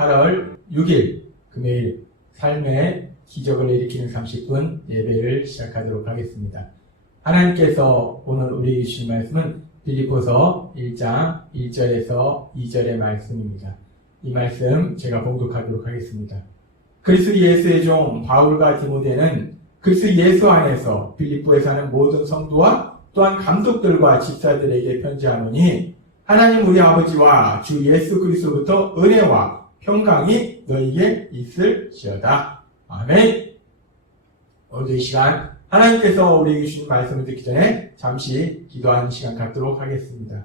8월 6일 금요일 삶의 기적을 일으키는 30분 예배를 시작하도록 하겠습니다. 하나님께서 오늘 우리에게 주신 말씀은 빌립보서 1장 1절에서 2절의 말씀입니다. 이 말씀 제가 봉독하도록 하겠습니다. 그리스도 예수의 종 바울과 디모데는 그리스도 예수 안에서 빌립보에 사는 모든 성도와 또한 감독들과 집사들에게 편지하노니 하나님 우리 아버지와 주 예수 그리스도부터 은혜와 평강이 너희에게 있을지어다. 아멘. 오늘도 이 시간 하나님께서 우리에게 주신 말씀을 듣기 전에 잠시 기도하는 시간 갖도록 하겠습니다.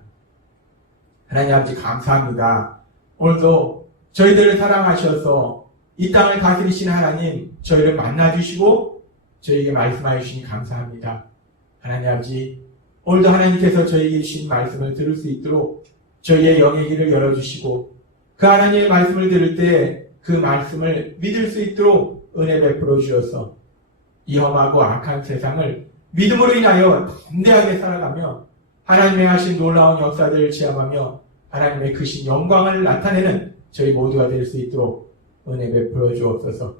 하나님 아버지 감사합니다. 오늘도 저희들을 사랑하셔서 이 땅을 다스리신 하나님 저희를 만나주시고 저희에게 말씀하여 주시니 감사합니다. 하나님 아버지 오늘도 하나님께서 저희에게 주신 말씀을 들을 수 있도록 저희의 영의 길을 열어주시고 그 하나님의 말씀을 들을 때 그 말씀을 믿을 수 있도록 은혜 베풀어 주셔서 이 험하고 악한 세상을 믿음으로 인하여 담대하게 살아가며 하나님의 하신 놀라운 역사들을 체험하며 하나님의 크신 영광을 나타내는 저희 모두가 될 수 있도록 은혜 베풀어 주옵소서.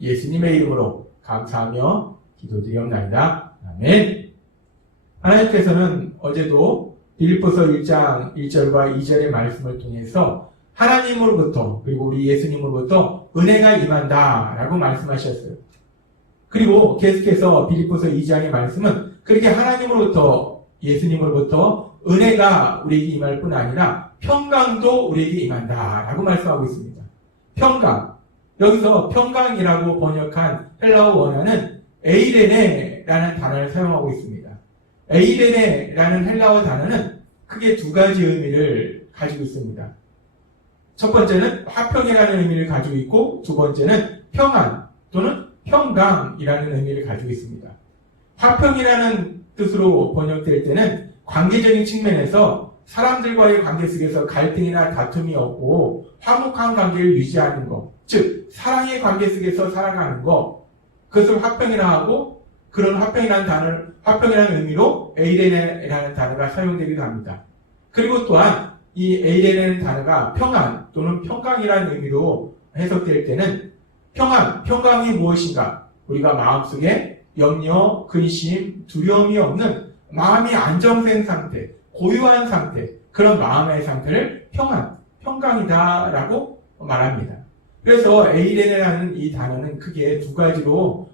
예수님의 이름으로 감사하며 기도드리옵나이다. 아멘. 하나님께서는 어제도 빌립보서 1장 1절과 2절의 말씀을 통해서 하나님으로부터 그리고 우리 예수님으로부터 은혜가 임한다 라고 말씀하셨어요. 그리고 계속해서 빌립보서 2장의 말씀은 그렇게 하나님으로부터 예수님으로부터 은혜가 우리에게 임할 뿐 아니라 평강도 우리에게 임한다 라고 말씀하고 있습니다. 평강. 여기서 평강이라고 번역한 헬라어 원어는 에이레네라는 단어를 사용하고 있습니다. 에이레네라는 헬라어 단어는 크게 두 가지 의미를 가지고 있습니다. 첫 번째는 화평이라는 의미를 가지고 있고 두 번째는 평안 또는 평강이라는 의미를 가지고 있습니다. 화평이라는 뜻으로 번역될 때는 관계적인 측면에서 사람들과의 관계 속에서 갈등이나 다툼이 없고 화목한 관계를 유지하는 것, 즉 사랑의 관계 속에서 살아가는 것, 그것을 화평이라 하고 그런 화평이라는 의미로 에이레네라는 단어가 사용되기도 합니다. 그리고 또한 이 에이레네라는 단어가 평안 또는 평강이라는 의미로 해석될 때는 평강이 무엇인가? 우리가 마음속에 염려, 근심, 두려움이 없는 마음이 안정된 상태, 고요한 상태, 그런 마음의 상태를 평강이다라고 말합니다. 그래서 에이레네라는 이 단어는 크게 두 가지로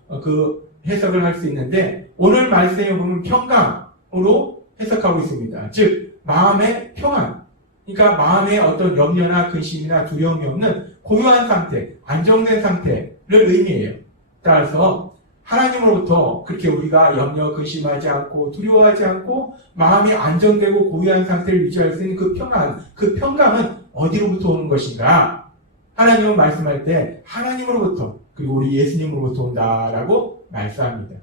해석을 할 수 있는데 오늘 말씀에 보면 평강으로 해석하고 있습니다. 즉 마음의 평안, 그러니까 마음에 어떤 염려나 근심이나 두려움이 없는 고요한 상태, 안정된 상태를 의미해요. 따라서 하나님으로부터 그렇게 우리가 염려, 근심하지 않고 두려워하지 않고 마음이 안정되고 고요한 상태를 유지할 수 있는 그 평강은 어디로부터 오는 것인가? 하나님은 말씀할 때 하나님으로부터 그리고 우리 예수님으로부터 온다라고 말씀합니다.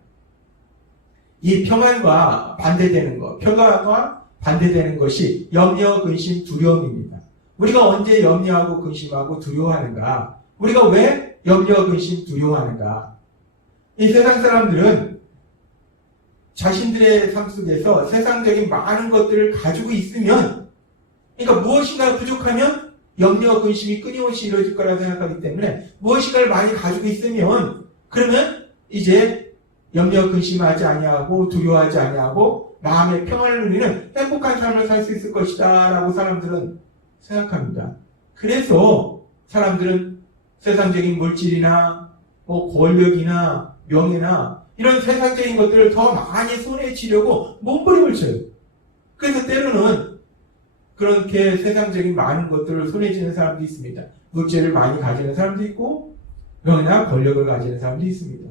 이 평안과 반대되는 것, 평강과 반대되는 것이 염려, 근심, 두려움입니다. 우리가 언제 염려하고 근심하고 두려워하는가? 우리가 왜 염려, 근심, 두려워하는가? 이 세상 사람들은 자신들의 삶 속에서 세상적인 많은 것들을 가지고 있으면, 그러니까 무엇인가 부족하면 염려, 근심이 끊임없이 이루어질 거라고 생각하기 때문에 무엇인가를 많이 가지고 있으면 그러면 이제 염려, 근심하지 아니하고 두려워하지 아니하고 마음의 평안을 누리는 행복한 삶을 살 수 있을 것이다 라고 사람들은 생각합니다. 그래서 사람들은 세상적인 물질이나 권력이나 명예나 이런 세상적인 것들을 더 많이 손에 쥐려고 몸부림을 쳐요. 그래서 때로는 그렇게 세상적인 많은 것들을 손에 쥐는 사람도 있습니다. 물질을 많이 가지는 사람도 있고 명예나 권력을 가지는 사람도 있습니다.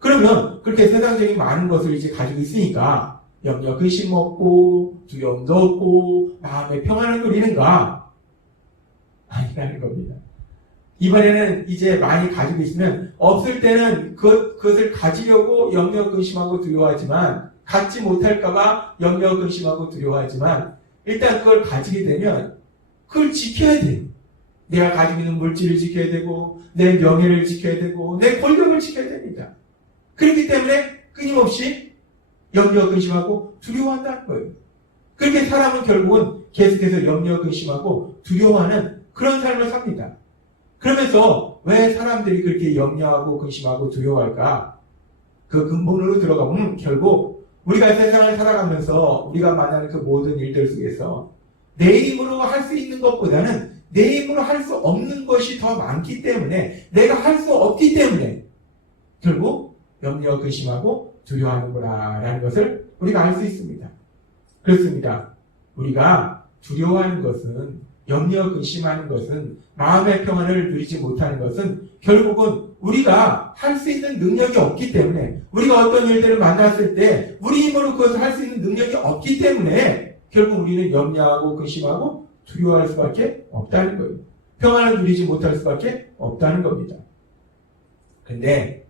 그러면 그렇게 세상적인 많은 것을 이제 가지고 있으니까 염려, 근심 없고 두려움도 없고 마음의 평안을 누리는가? 아니라는 겁니다. 이번에는 이제 많이 가지고 있으면 없을 때는 그것을 가지려고 염려, 근심하고 두려워하지만 갖지 못할까봐 염려, 근심하고 두려워하지만 일단 그걸 가지게 되면 그걸 지켜야 돼요. 내가 가지고 있는 물질을 지켜야 되고 내 명예를 지켜야 되고 내 권력을 지켜야 됩니다. 그렇기 때문에 끊임없이 염려, 근심하고 두려워한다는 거예요. 그렇게 사람은 결국은 계속해서 염려, 근심하고 두려워하는 그런 삶을 삽니다. 그러면서 왜 사람들이 그렇게 염려하고 근심하고 두려워할까? 그 근본으로 들어가 보면 결국 우리가 세상을 살아가면서 우리가 만나는 그 모든 일들 속에서 내 힘으로 할 수 있는 것보다는 내 힘으로 할 수 없는 것이 더 많기 때문에, 내가 할 수 없기 때문에 결국 염려, 근심하고 두려워하는구나라는 것을 우리가 알 수 있습니다. 그렇습니다. 우리가 두려워하는 것은, 염려, 근심하는 것은, 마음의 평안을 누리지 못하는 것은 결국은 우리가 할 수 있는 능력이 없기 때문에, 우리가 어떤 일들을 만났을 때 우리 힘으로 그것을 할 수 있는 능력이 없기 때문에 결국 우리는 염려하고 근심하고 두려워할 수밖에 없다는 거예요. 평안을 누리지 못할 수밖에 없다는 겁니다. 근데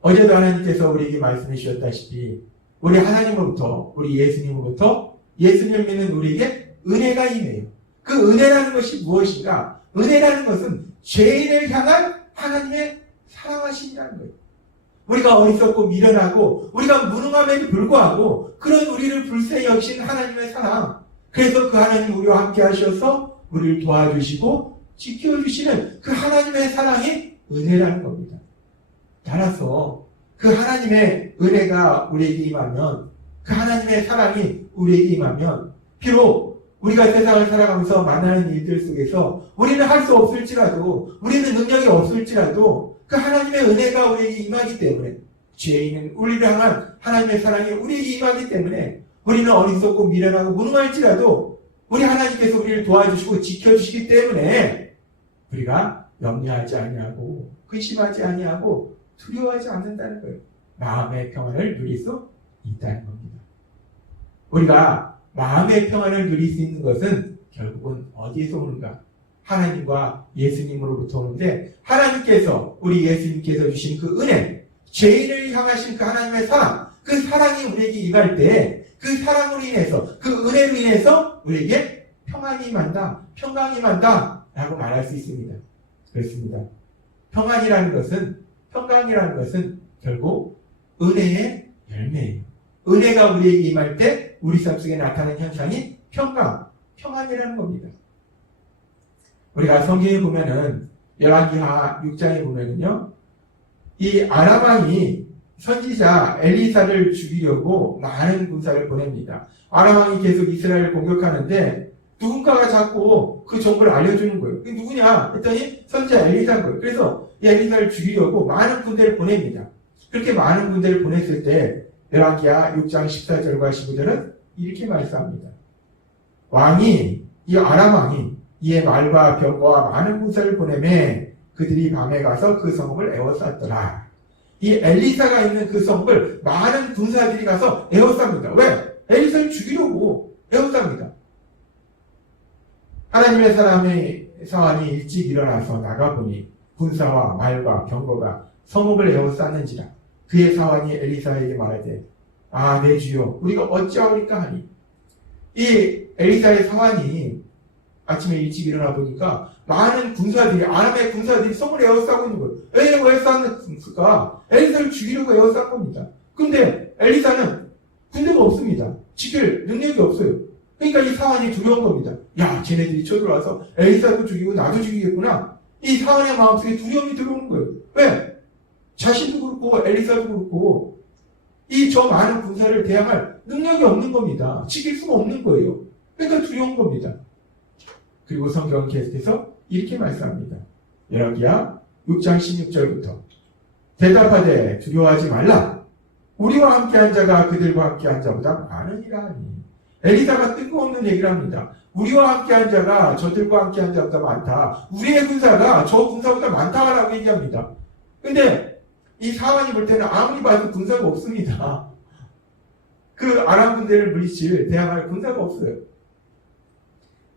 어제도 하나님께서 우리에게 말씀해 주셨다시피 우리 하나님으로부터, 우리 예수님으로부터, 예수님을 믿는 우리에게 은혜가 임해요. 그 은혜라는 것이 무엇인가? 은혜라는 것은 죄인을 향한 하나님의 사랑하심이라는 거예요. 우리가 어리석고 미련하고 우리가 무능함에도 불구하고 그런 우리를 불쌍히 여기신 하나님의 사랑, 그래서 그 하나님 우리와 함께 하셔서 우리를 도와주시고 지켜주시는 그 하나님의 사랑이 은혜라는 겁니다. 따라서 그 하나님의 은혜가 우리에게 임하면, 그 하나님의 사랑이 우리에게 임하면, 비록 우리가 세상을 살아가면서 만나는 일들 속에서 우리는 할 수 없을지라도, 우리는 능력이 없을지라도 그 하나님의 은혜가 우리에게 임하기 때문에, 죄인은 우리를 향한 하나님의 사랑이 우리에게 임하기 때문에 우리는 어리석고 미련하고 무능할지라도 우리 하나님께서 우리를 도와주시고 지켜주시기 때문에 우리가 염려하지 아니하고 근심하지 아니하고 두려워하지 않는다는 거예요. 마음의 평안을 누릴 수 있다는 겁니다. 우리가 마음의 평안을 누릴 수 있는 것은 결국은 어디에서 오는가? 하나님과 예수님으로부터 오는데, 하나님께서, 우리 예수님께서 주신 그 은혜, 죄인을 향하신 그 하나님의 사랑, 그 사랑이 우리에게 임할 때 그 사랑으로 인해서, 그 은혜로 인해서 우리에게 평안이 임한다, 평강이 임한다 라고 말할 수 있습니다. 그렇습니다. 평안이라는 것은, 평강이라는 것은 결국 은혜의 열매예요. 은혜가 우리에게 임할 때 우리 삶 속에 나타나는 현상이 평강, 평안이라는 겁니다. 우리가 성경에 보면은 열왕기하 6장에 보면은요, 이 아람 왕이 선지자 엘리사를 죽이려고 많은 군사를 보냅니다. 아람 왕이 계속 이스라엘을 공격하는데 누군가가 자꾸 그 정보를 알려주는 거예요. 그게 누구냐 했더니 선지자 엘리사인 거예요. 그래서 이 엘리사를 죽이려고 많은 군대를 보냅니다. 그렇게 많은 군대를 보냈을 때 열왕기하 6장 14절과 15절은 이렇게 말씀합니다. 왕이, 이 아람 왕이 이에 말과 병거와 많은 군사를 보내매 그들이 밤에 가서 그 성읍을 에워쌌더라. 이 엘리사가 있는 그 성읍을 많은 군사들이 가서 에워쌉니다. 왜? 엘리사를 죽이려고 에워쌉니다. 하나님의 사람이 일찍 일어나서 나가보니 군사와 말과 병거가 성읍을 에워쌌는지라. 그의 사환이 엘리사에게 말하되, 아, 내 주여, 우리가 어찌하오리까 하니. 이 엘리사의 사환이 아침에 일찍 일어나 보니까 많은 군사들이, 아람의 군사들이 성을 에워싸고 있는 거예요. 왜 에워쌌을까? 엘리사를 죽이려고 에워싼 겁니다. 근데 엘리사는 군대가 없습니다. 지킬 능력이 없어요. 그러니까 이 사환이 두려운 겁니다. 야, 쟤네들이 쳐들어와서 엘리사도 죽이고 나도 죽이겠구나. 이 사환의 마음속에 두려움이 들어오는 거예요. 왜? 자신도 그렇고 엘리사도 그렇고 이 저 많은 군사를 대항할 능력이 없는 겁니다. 지킬 수가 없는 거예요. 그러니까 두려운 겁니다. 그리고 성경은 계속해서 이렇게 말씀합니다. 열왕기하 6장 16절부터 대답하되 두려워하지 말라. 우리와 함께한 자가 그들과 함께한 자보다 많으니라 하니. 엘리사가 뜬금없는 얘기를 합니다. 우리와 함께한 자가 저들과 함께한 자보다 많다. 우리의 군사가 저 군사보다 많다라고 얘기합니다. 근데 이 사환이 볼 때는 아무리 봐도 군사가 없습니다. 그 아람 군대를 물리칠 대항할 군사가 없어요.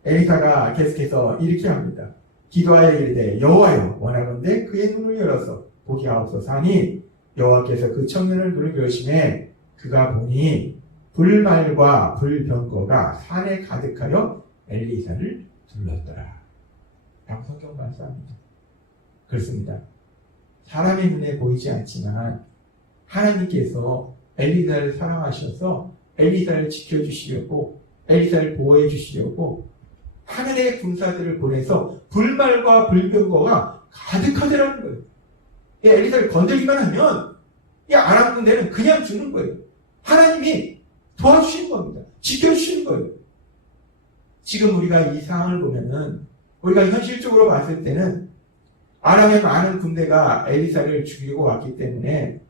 엘리사가 계속해서 이렇게 합니다. 기도하여 이르되 여호와여 원하건대 그의 눈을 열어서 보게 하옵소서 하니 여호와께서 그 청년을 눈을 여심해 그가 보니 불말과 불병거가 산에 가득하여 엘리사를 둘렀더라. 라고 성경 말씀합니다. 그렇습니다. 사람의 눈에 보이지 않지만 하나님께서 엘리사를 사랑하셔서 엘리사를 지켜주시려고, 엘리사를 보호해 주시려고 하늘의 군사들을 보내서 불말과 불병거가 가득하더라는 거예요. 이 엘리사를 건들기만 하면 이 아람 군대는 그냥 죽는 거예요. 하나님이 도와주시는 겁니다. 지켜주시는 거예요. 지금 우리가 이 상황을 보면은 우리가 현실적으로 봤을 때는 아람의 많은 군대가 엘리사를 죽이고 왔기 때문에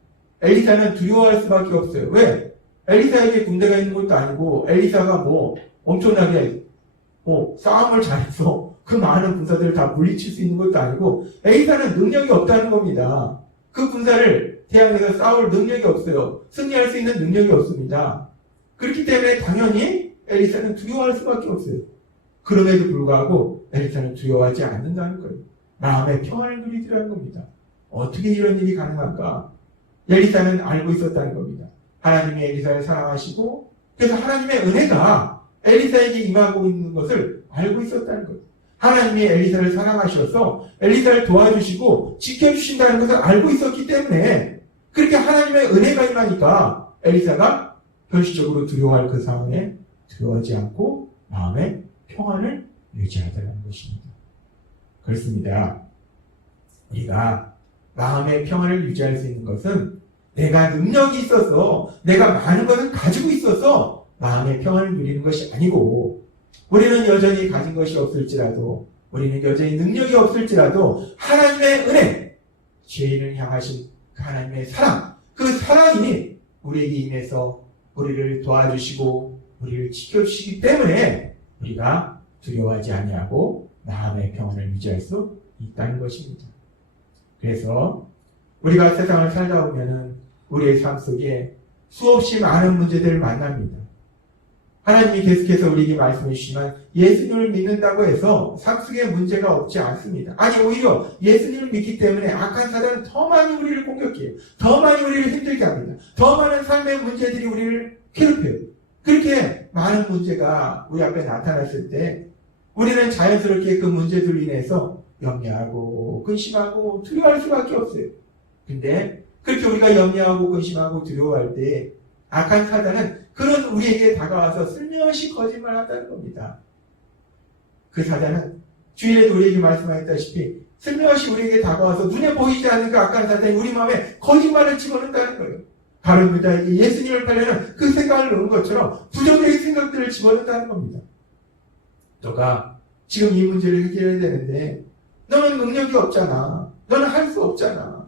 엘리사는 두려워할 수밖에 없어요. 왜? 엘리사에게 군대가 있는 것도 아니고 엘리사가 뭐 엄청나게 싸움을 잘해서 그 많은 군사들을 다 물리칠 수 있는 것도 아니고 엘리사는 능력이 없다는 겁니다. 그 군사를 대항해서 싸울 능력이 없어요. 승리할 수 있는 능력이 없습니다. 그렇기 때문에 당연히 엘리사는 두려워할 수밖에 없어요. 그럼에도 불구하고 엘리사는 두려워하지 않는다는 거예요. 마음의 평안을 누리더라는 겁니다. 어떻게 이런 일이 가능할까? 엘리사는 알고 있었다는 겁니다. 하나님이 엘리사를 사랑하시고 그래서 하나님의 은혜가 엘리사에게 임하고 있는 것을 알고 있었다는 거예요. 하나님이 엘리사를 사랑하셔서 엘리사를 도와주시고 지켜주신다는 것을 알고 있었기 때문에 그렇게 하나님의 은혜가 임하니까 엘리사가 현실적으로 두려워할 그 상황에 두려워하지 않고 마음의 평안을 유지하다는 것입니다. 그렇습니다. 우리가 마음의 평안을 유지할 수 있는 것은 내가 능력이 있어서 내가 많은 것을 가지고 있어서 마음의 평안을 누리는 것이 아니고 우리는 여전히 가진 것이 없을지라도 우리는 여전히 능력이 없을지라도 하나님의 은혜, 죄인을 향하신 그 하나님의 사랑, 그 사랑이 우리에게 임해서 우리를 도와주시고 우리를 지켜주시기 때문에 우리가 두려워하지 아니하고 마음의 평안을 유지할 수 있다는 것입니다. 그래서 우리가 세상을 살다 보면은 우리의 삶 속에 수없이 많은 문제들을 만납니다. 하나님이 계속해서 우리에게 말씀해 주시지만 예수님을 믿는다고 해서 삶 속에 문제가 없지 않습니다. 아니 오히려 예수님을 믿기 때문에 악한 사단은 더 많이 우리를 공격해요. 더 많이 우리를 힘들게 합니다. 더 많은 삶의 문제들이 우리를 괴롭혀요. 그렇게 많은 문제가 우리 앞에 나타났을 때 우리는 자연스럽게 그 문제들로 인해서 염려하고 근심하고 두려워할 수밖에 없어요. 근데 그렇게 우리가 염려하고 근심하고 두려워할 때 악한 사단은 그런 우리에게 다가와서 슬며시 거짓말한다는 겁니다. 그 사단은 주일에도 우리에게 말씀하셨다시피 슬며시 우리에게 다가와서 눈에 보이지 않는 그 악한 사단이 우리 마음에 거짓말을 집어넣는다는 거예요. 바로 유다에게 예수님을 팔려는 그 생각을 넣은 것처럼 부정적인 생각들을 집어넣는다는 겁니다. 너가 지금 이 문제를 해결해야 되는데 너는 능력이 없잖아. 너는 할 수 없잖아.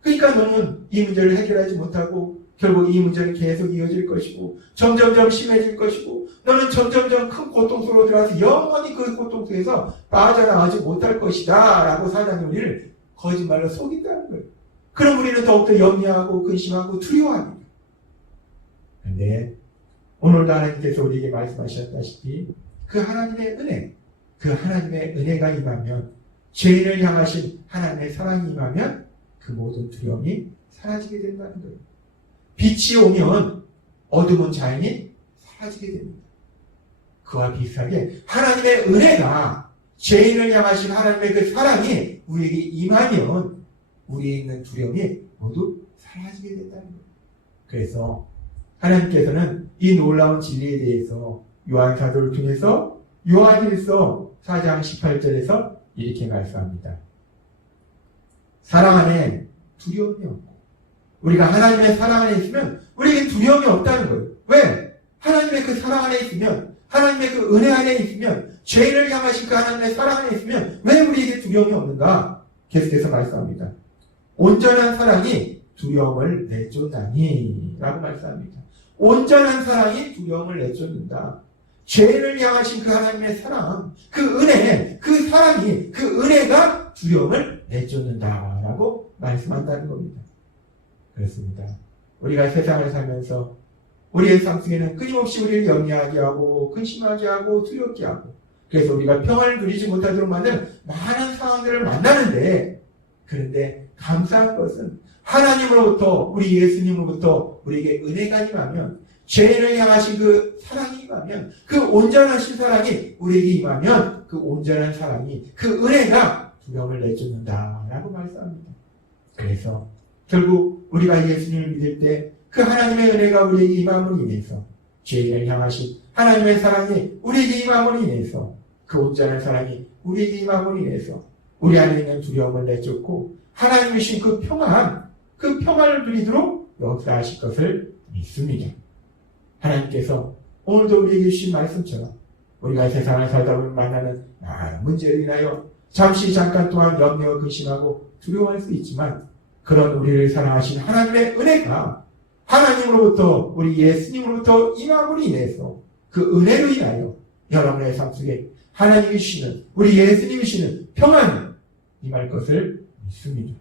그러니까 너는 이 문제를 해결하지 못하고 결국 이 문제는 계속 이어질 것이고 점점점 심해질 것이고 너는 점점점 큰 고통 속으로 들어가서 영원히 그 고통 속에서 빠져나가지 못할 것이다 라고 사단이 우리를 거짓말로 속인다는 거예요. 그럼 우리는 더욱더 염려하고 근심하고 두려워합니다. 그런데 오늘도 하나님께서 우리에게 말씀하셨다시피 그 하나님의 은혜, 그 하나님의 은혜가 임하면 죄인을 향하신 하나님의 사랑이 임하면 그 모든 두려움이 사라지게 된다는 거예요. 빛이 오면 어둠은 자연히 사라지게 됩니다. 그와 비슷하게 하나님의 은혜가 죄인을 향하신 하나님의 그 사랑이 우리에게 임하면 우리에 있는 두려움이 모두 사라지게 된다는 거예요. 그래서 하나님께서는 이 놀라운 진리에 대해서 요한 사도를 통해서 요한일서 4장 18절에서 이렇게 말씀합니다. 사랑 안에 두려움이 없고 우리가 하나님의 사랑 안에 있으면 우리에게 두려움이 없다는 거예요. 왜? 하나님의 그 사랑 안에 있으면 하나님의 그 은혜 안에 있으면 죄인을 향하신 그 하나님의 사랑 안에 있으면 왜 우리에게 두려움이 없는가? 계속해서 말씀합니다. 온전한 사랑이 두려움을 내쫓다니 라고 말씀합니다. 온전한 사랑이 두려움을 내쫓는다. 죄인을 향하신 그 하나님의 사랑, 그 은혜, 그 사랑이, 그 은혜가 두려움을 내쫓는다 라고 말씀한다는 겁니다. 그렇습니다. 우리가 세상을 살면서 우리의 삶 속에는 끊임없이 우리를 염려하게 하고 근심하게 하고 두렵게 하고 그래서 우리가 평안을 누리지 못하도록 만드는 많은 상황들을 만나는데 그런데 감사한 것은 하나님으로부터 우리 예수님으로부터 우리에게 은혜가 임하면 죄인을 향하신 그 사랑이 임하면 그 온전하신 사랑이 우리에게 임하면 그 온전한 사랑이 그 은혜가 두려움을 내쫓는다라고 말씀합니다. 그래서 결국 우리가 예수님을 믿을 때 그 하나님의 은혜가 우리에게 임함으로 인해서 죄인을 향하신 하나님의 사랑이 우리에게 임함으로 인해서 그 온전한 사랑이 우리에게 임함으로 인해서 우리 안에 있는 두려움을 내쫓고 하나님이 주신 그 평안을 누리도록 역사하실 것을 믿습니다. 하나님께서 오늘도 우리에게 주신 말씀처럼 우리가 세상을 살다 보면 만나는 많은 문제로 인하여 잠깐 동안 염려, 근심하고 두려워할 수 있지만 그런 우리를 사랑하신 하나님의 은혜가 하나님으로부터 우리 예수님으로부터 임함으로 인해서 그 은혜로 인하여 여러분의 삶 속에 하나님이 주시는 우리 예수님이 주시는 평안이 임할 것을 믿습니다.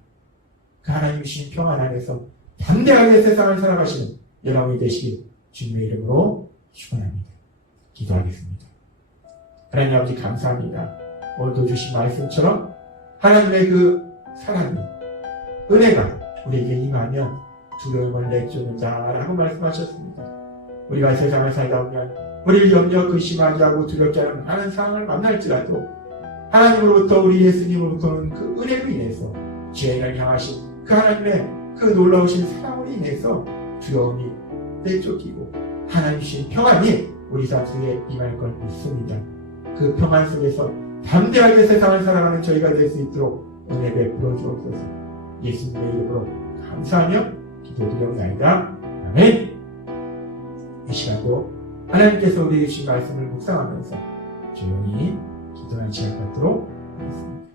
그 하나님이 주신 평안 안에서 담대하게 세상을 살아가시는 여러분이 되시길 주님의 이름으로 축원합니다. 기도하겠습니다. 하나님 아버지 감사합니다. 오늘도 주신 말씀처럼 하나님의 그 사랑이 은혜가 우리에게 임하면 두려움을 내쫓는다라고 말씀하셨습니다. 우리가 세상을 살다 보면 우리를 염려 근심하게 하고 두렵게 하는 많은 상황을 만날지라도 하나님으로부터 우리 예수님으로부터는 그 은혜로 인해서 죄인을 향하신 그 하나님의 그 놀라우신 사랑으로 인해서 두려움이 내쫓기고 하나님 주신 평안이 우리 삶 속에 임할 걸 믿습니다. 그 평안 속에서 담대하게 세상을 살아가는 저희가 될 수 있도록 은혜 베풀어 주옵소서. 예수님의 이름으로 감사하며 기도드리옵나이다. 아멘. 이 시간도 하나님께서 우리에게 주신 말씀을 묵상하면서 조용히 기도하는 시간 갖도록 하겠습니다.